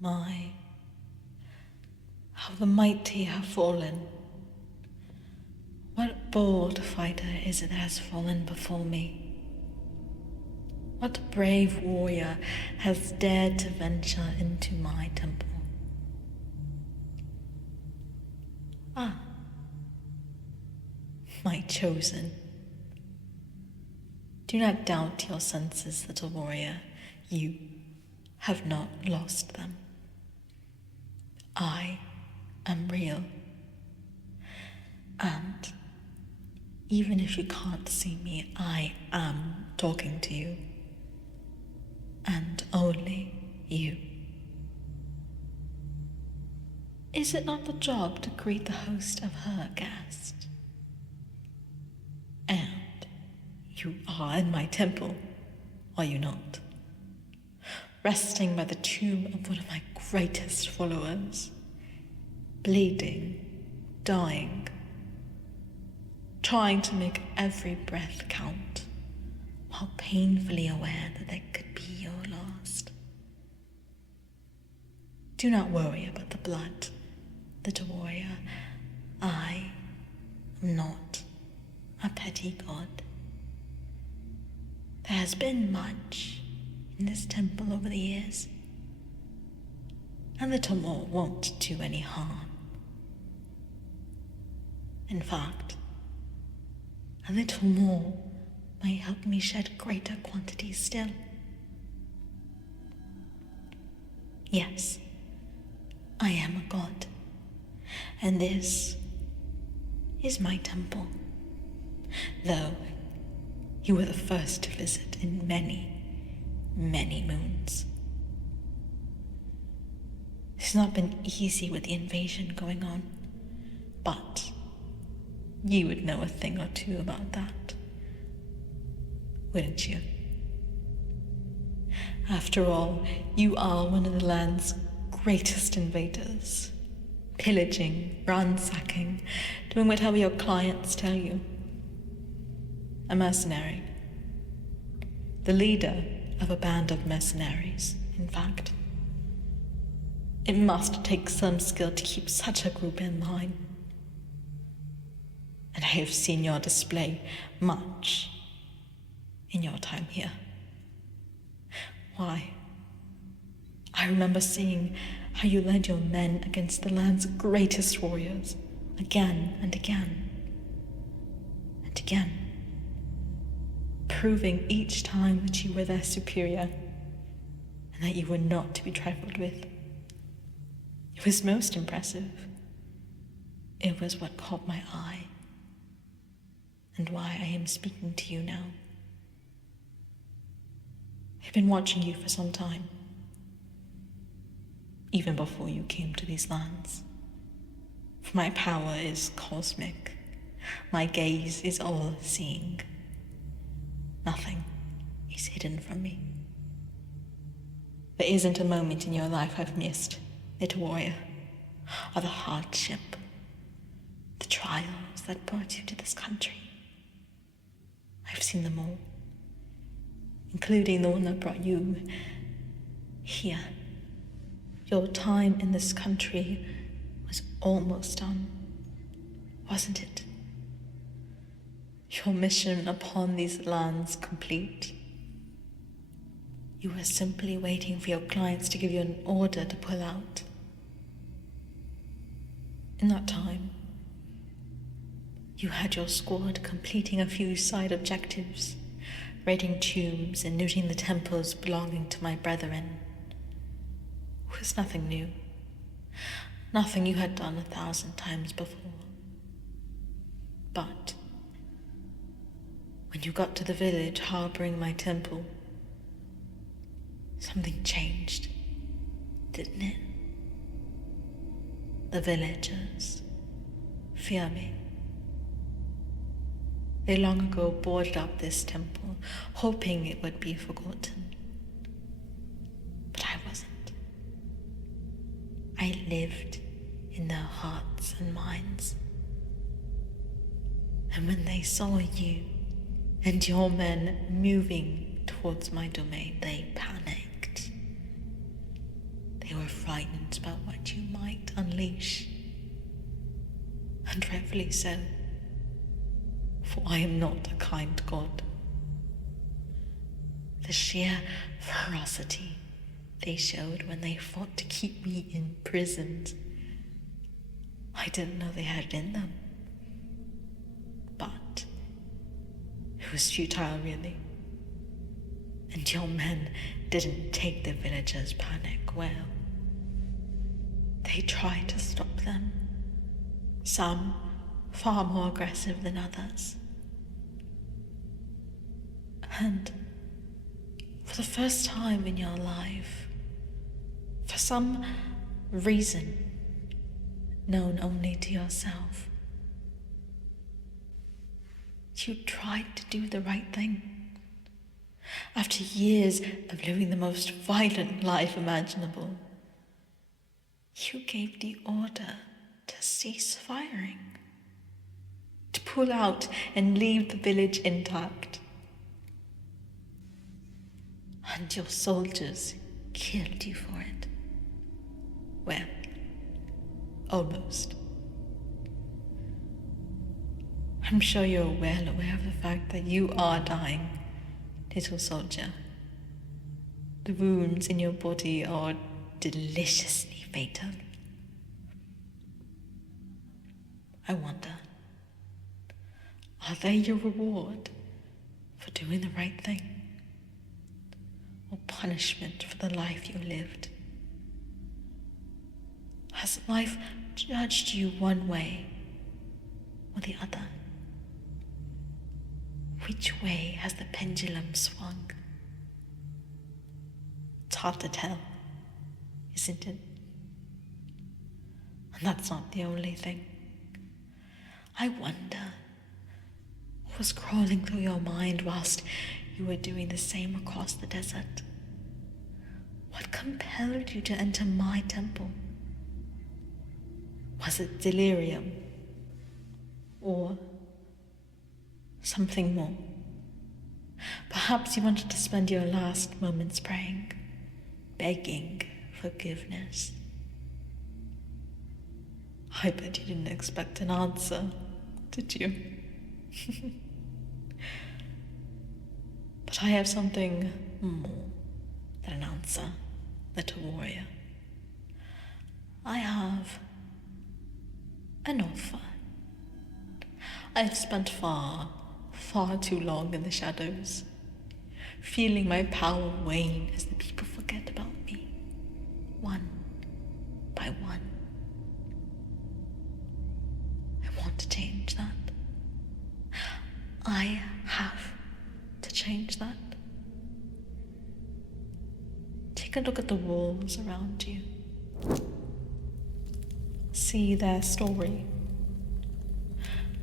My, how the mighty have fallen. What bold fighter is it that has fallen before me? What brave warrior has dared to venture into my temple? Ah, my chosen. Do not doubt your senses, little warrior. You have not lost them. I am real. And even if you can't see me, I am talking to you. And only you. Is it not the job to greet the host of her guest? And you are in my temple, are you not? Resting by the tomb of one of my greatest followers, bleeding, dying, trying to make every breath count, while painfully aware that there could be your last. Do not worry about the blood, little warrior. I am not a petty god. There has been much in this temple over the years, and little more won't do any harm. In fact, a little more might help me shed greater quantities still. Yes, I am a god, and this is my temple, though you were the first to visit in many, many moons. It's not been easy with the invasion going on, but you would know a thing or two about that, wouldn't you? After all, you are one of the land's greatest invaders, pillaging, ransacking, doing whatever your clients tell you. A mercenary. The leader of a band of mercenaries, in fact. It must take some skill to keep such a group in line. And I have seen your display much in your time here. Why? I remember seeing how you led your men against the land's greatest warriors, again and again and again, proving each time that you were their superior and that you were not to be trifled with. It was most impressive. It was what caught my eye, and why I am speaking to you now. I've been watching you for some time, even before you came to these lands. For my power is cosmic. My gaze is all-seeing. Nothing is hidden from me. There isn't a moment in your life I've missed, little warrior, or the hardship, the trials that brought you to this country. I've seen them all, including the one that brought you here. Your time in this country was almost done, wasn't it? Your mission upon these lands complete. You were simply waiting for your clients to give you an order to pull out. In that time, you had your squad completing a few side objectives, raiding tombs and looting the temples belonging to my brethren. It was nothing new, nothing you had done 1,000 times before. But when you got to the village harboring my temple, something changed, didn't it? The villagers fear me. They long ago boarded up this temple, hoping it would be forgotten. But I wasn't. I lived in their hearts and minds. And when they saw you and your men moving towards my domain, they panicked. They were frightened. frightened about what you might unleash. And rightfully so, for I am not a kind god. The sheer ferocity they showed when they fought to keep me imprisoned, I didn't know they had it in them. But it was futile, really. And your men didn't take the villagers' panic well. They tried to stop them, some far more aggressive than others. And for the first time in your life, for some reason known only to yourself, you tried to do the right thing. After years of living the most violent life imaginable, you gave the order to cease firing, to pull out and leave the village intact. And your soldiers killed you for it. Well, almost. I'm sure you're well aware of the fact that you are dying, little soldier. The wounds in your body are deliciously fatal. I wonder, are they your reward for doing the right thing? Or punishment for the life you lived? Has life judged you one way or the other? Which way has the pendulum swung? It's hard to tell, isn't it? And that's not the only thing. I wonder what was crawling through your mind whilst you were doing the same across the desert. What compelled you to enter my temple? Was it delirium? Or something more? Perhaps you wanted to spend your last moments praying, begging forgiveness. I bet you didn't expect an answer, did you? But I have something more than an answer, little warrior. I have an offer. I have spent far too long in the shadows, feeling my power wane as the people forget about me, one by one. I want to change that. I have to change that. Take a look at the walls around you. See their story.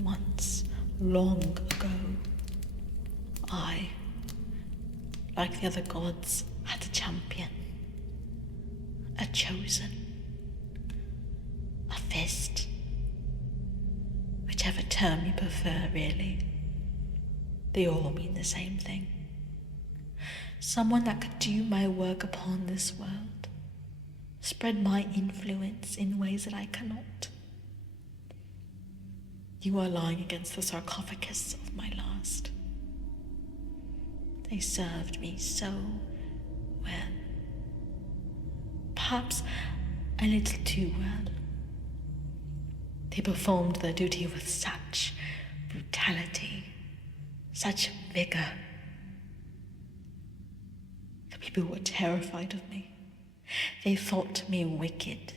Once, long ago, I, like the other gods, had a champion, a chosen, a fist, whichever term you prefer, really. They all mean the same thing. Someone that could do my work upon this world, spread my influence in ways that I cannot. You are lying against the sarcophagus of my last. They served me so well. Perhaps a little too well. They performed their duty with such brutality, such vigor. The people were terrified of me. They thought me wicked,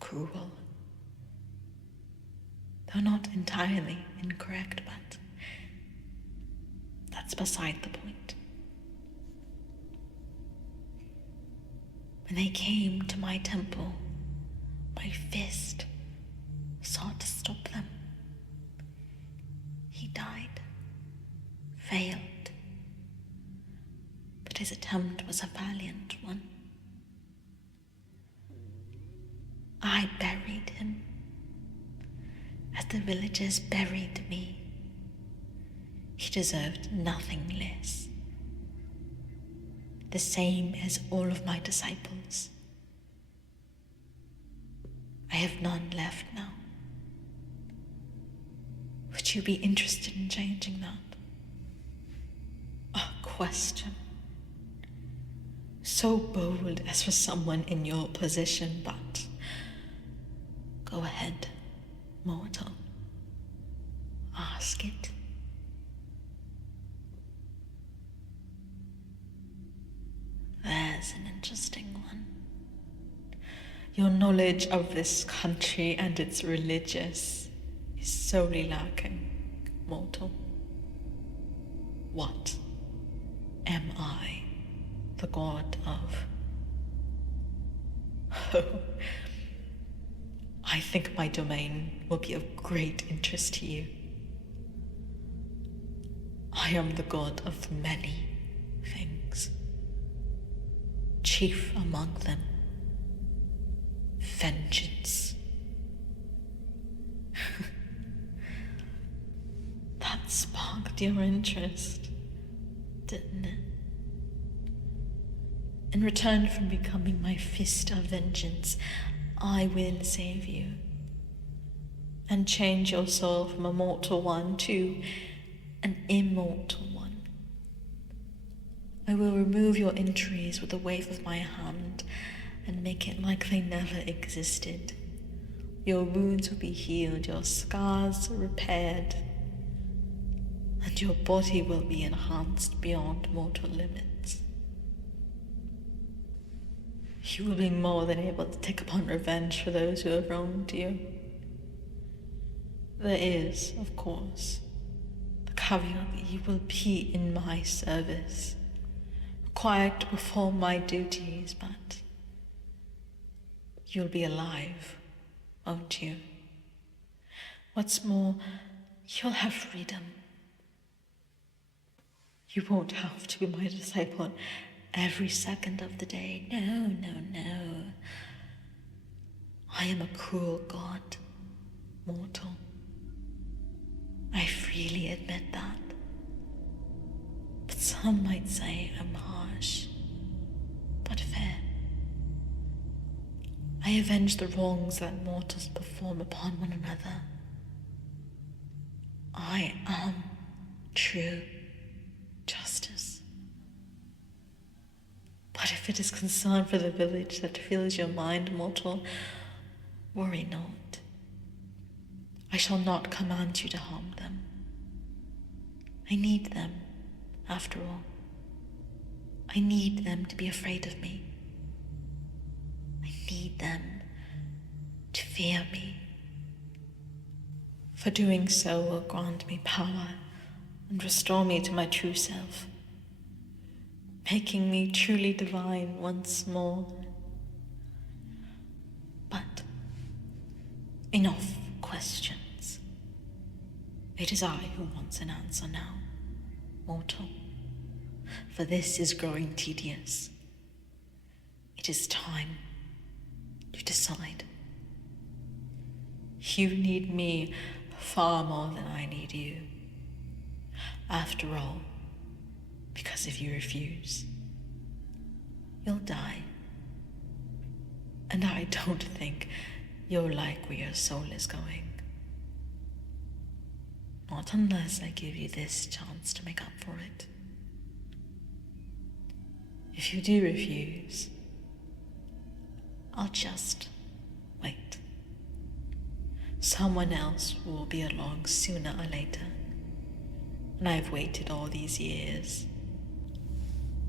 cruel. Though not entirely incorrect, but that's beside the point. When they came to my temple, my fist sought to stop them. He died, failed, but his attempt was a valiant one. I buried him, as the villagers buried me. He deserved nothing less. The same as all of my disciples. I have none left now. Would you be interested in changing that? A question. So bold as for someone in your position, but go ahead, mortal. Ask it. There's an interesting one. Your knowledge of this country and its religious is sorely lacking, mortal. What am I the god of? Oh, I think my domain will be of great interest to you. I am the god of many things. Chief among them, vengeance. That sparked your interest, didn't it? In return for becoming my fist of vengeance, I will save you and change your soul from a mortal one to an immortal one. I will remove your injuries with a wave of my hand and make it like they never existed. Your wounds will be healed, your scars repaired, and your body will be enhanced beyond mortal limits. You will be more than able to take upon revenge for those who have wronged you. There is, of course, the caveat that you will be in my service, required to perform my duties, but you'll be alive, won't you? What's more, you'll have freedom. You won't have to be my disciple every second of the day. No. I am a cruel god, mortal. I freely admit that. But some might say I'm harsh, but fair. I avenge the wrongs that mortals perform upon one another. I am true justice. But if it is concern for the village that fills your mind, mortal, worry not. I shall not command you to harm them. I need them, after all. I need them to be afraid of me. I need them to fear me. For doing so will grant me power and restore me to my true self, making me truly divine once more. But enough questions. It is I who wants an answer now, mortal, for this is growing tedious. It is time to decide. You need me far more than I need you. After all, because if you refuse, you'll die. And I don't think you'll like where your soul is going. Not unless I give you this chance to make up for it. If you do refuse, I'll just wait. Someone else will be along sooner or later. And I've waited all these years.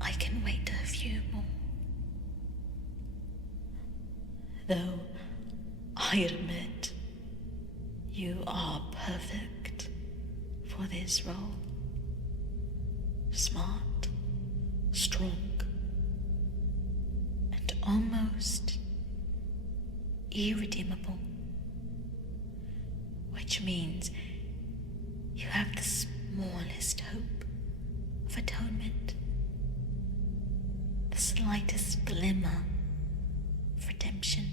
I can wait a few more. Though I admit you are perfect for this role. Smart, strong, and almost irredeemable. Which means you have the smallest hope of atonement, the slightest glimmer of redemption.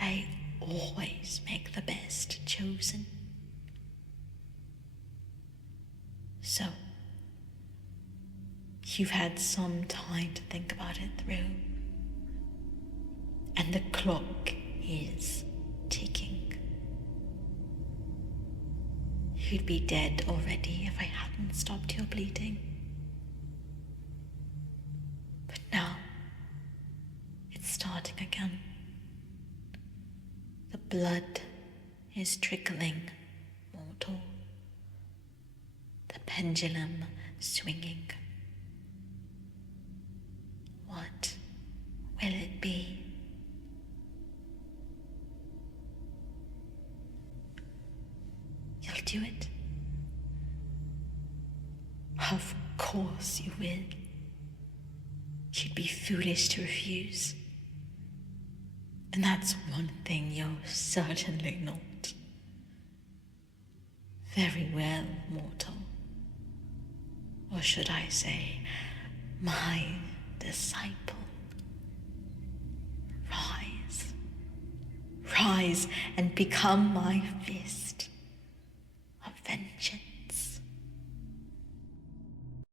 They always make the best chosen. So, you've had some time to think about it through. and the clock is ticking. You'd be dead already if I hadn't stopped your bleeding. But now, it's starting again. The blood is trickling, mortal. The pendulum swinging. What will it be? You'll do it? Of course you will. You'd be foolish to refuse. And that's one thing you're certainly not. Very well, mortal. Or should I say, my disciple. Rise. Rise and become my fist.